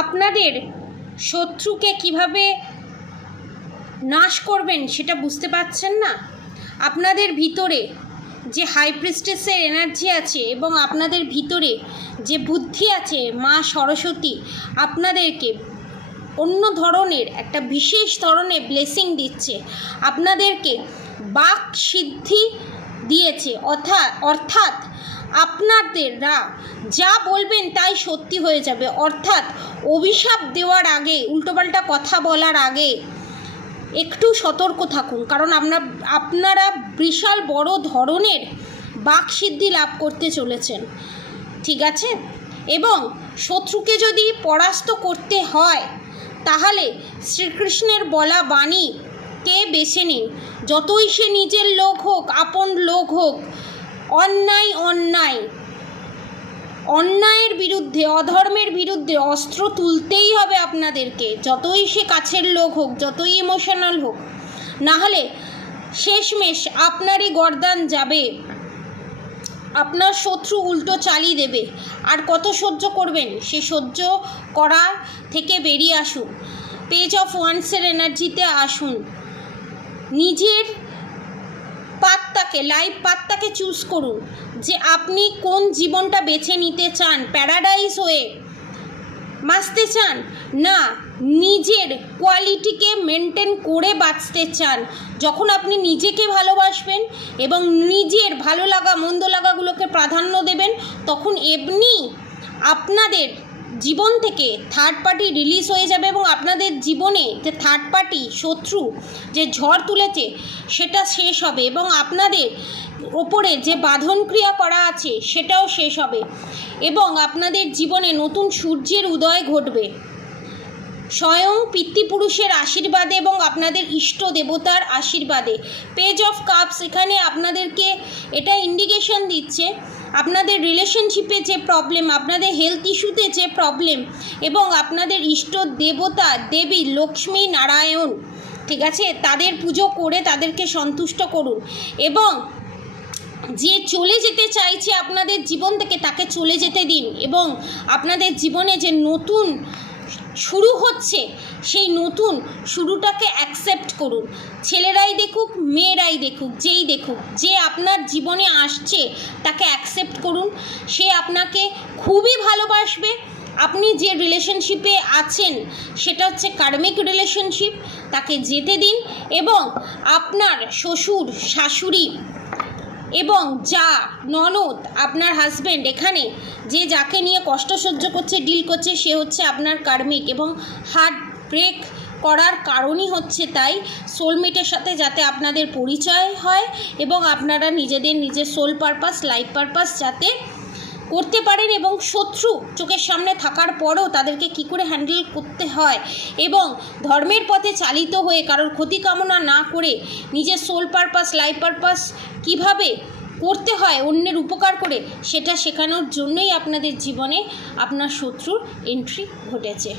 আপনাদের শত্রুকে কিভাবে নাশ করবেন সেটা বুঝতে পারছেন না। আপনাদের ভিতরে যে হাই প্রিস্টেসের এনার্জি আছে এবং আপনাদের ভিতরে যে বুদ্ধি আছে, মা সরস্বতী আপনাদেরকে অন্য ধরনের একটা বিশেষ ধরনের ব্লেসিং দিচ্ছে, আপনাদেরকে বাক সিদ্ধি দিয়েছে। অর্থাৎ আপনাদেররা যা বলবেন তাই সত্যি হয়ে যাবে। অর্থাৎ অভিশাপ দেওয়ার আগে, উল্টোপাল্টা কথা বলার আগে একটু সতর্ক থাকুন, কারণ আপনারা বিশাল বড় ধরনের বাকসিদ্ধি লাভ করতে চলেছেন, ঠিক আছে? এবং শত্রুকে যদি পরাস্ত করতে হয় তাহলে শ্রীকৃষ্ণের বলা বাণীকে বেছে নিন। যতই সে নিজের লোক হোক, আপন লোক হোক, অন্যায়ের বিরুদ্ধে, অধর্মের বিরুদ্ধে অস্ত্র তুলতেই হবে আপনাদেরকে, যতই সে কাছের লোক হোক, যতই ইমোশনাল হোক। নাহলে শেষমেশ আপনারই গর্দান যাবে, আপনার শত্রু উল্টো চালিয়ে দেবে। আর কত সহ্য করবেন? সে সহ্য করা থেকে বেরিয়ে আসুন, পেজ অফ ওয়ান্সের এনার্জিতে আসুন। নিজের পাথটাকে, লাইফ পাথটাকে চুজ করুন যে আপনি কোন জীবনটা বেছে নিতে চান। প্যারাডাইস হয়ে বাঁচতে চান, না নিজের কোয়ালিটিকে মেনটেন করে বাঁচতে চান। যখন আপনি নিজেকে ভালোবাসবেন এবং নিজের ভালো লাগা মন্দ লাগাগুলোকে প্রাধান্য দেবেন, তখন এমনি আপনাদের জীবন থেকে থার্ড পার্টি রিলিজ হয়ে যাবে এবং আপনাদের জীবনে যে থার্ড পার্টি শত্রু যে ঝড় তুলেছে সেটা শেষ হবে এবং আপনাদের ওপরে যে বাঁধন ক্রিয়া করা আছে সেটাও শেষ হবে এবং আপনাদের জীবনে নতুন সূর্যের উদয় ঘটবে স্বয়ং পিতৃপুরুষের আশীর্বাদে এবং আপনাদের ইষ্ট দেবতার আশীর্বাদে। পেজ অফ কাপস এখানে আপনাদেরকে এটা ইন্ডিকেশন দিচ্ছে আপনাদের রিলেশনশিপে যে প্রবলেম, আপনাদের হেলথ ইস্যুতে যে প্রবলেম এবং আপনাদের ইষ্ট দেবতা দেবী লক্ষ্মী নারায়ণ, ঠিক আছে, তাদের পুজো করে তাদেরকে সন্তুষ্ট করুন এবং যে চলে যেতে চাইছে আপনাদের জীবন থেকে তাকে চলে যেতে দিন এবং আপনাদের জীবনে যে নতুন শুরু হচ্ছে সেই নতুন শুরুটাকে অ্যাকসেপ্ট করুন। ছেলেরাই দেখুক, মেয়েরাই দেখুক, যেই দেখুক, যে আপনার জীবনে আসছে তাকে অ্যাকসেপ্ট করুন। সে আপনাকে খুবই ভালোবাসবে। আপনি যে রিলেশনশিপে আছেন সেটা হচ্ছে কার্মিক রিলেশনশিপ, তাকে যেতে দিন এবং আপনার শ্বশুর শাশুড়ি এবং যা ননদ, আপনার হাজব্যান্ড, এখানে যে যাকে নিয়ে কষ্ট সহ্য করছে, ডিল করছে, সে হচ্ছে আপনার কার্মিক এবং হার্ট ব্রেক করার কারণই হচ্ছে তাই সোলমেটের সাথে যাতে আপনাদের পরিচয় হয় এবং আপনারা নিজের সোল পারপাস, লাইফ পারপাস যাতে করতে পারেন এবং শত্রু চোখের সামনে থাকার পরেও তাদেরকে কি করে হ্যান্ডেল করতে হয় এবং ধর্মের পথে চালিত হয়ে কারোর ক্ষতি কামনা না করে নিজের সোল পারপাস, লাইফ পারপাস কিভাবে করতে হয় অন্যের উপকার করে, সেটা শেখানোর জন্যই আপনাদের জীবনে আপনার শত্রুর এন্ট্রি ঘটেছে।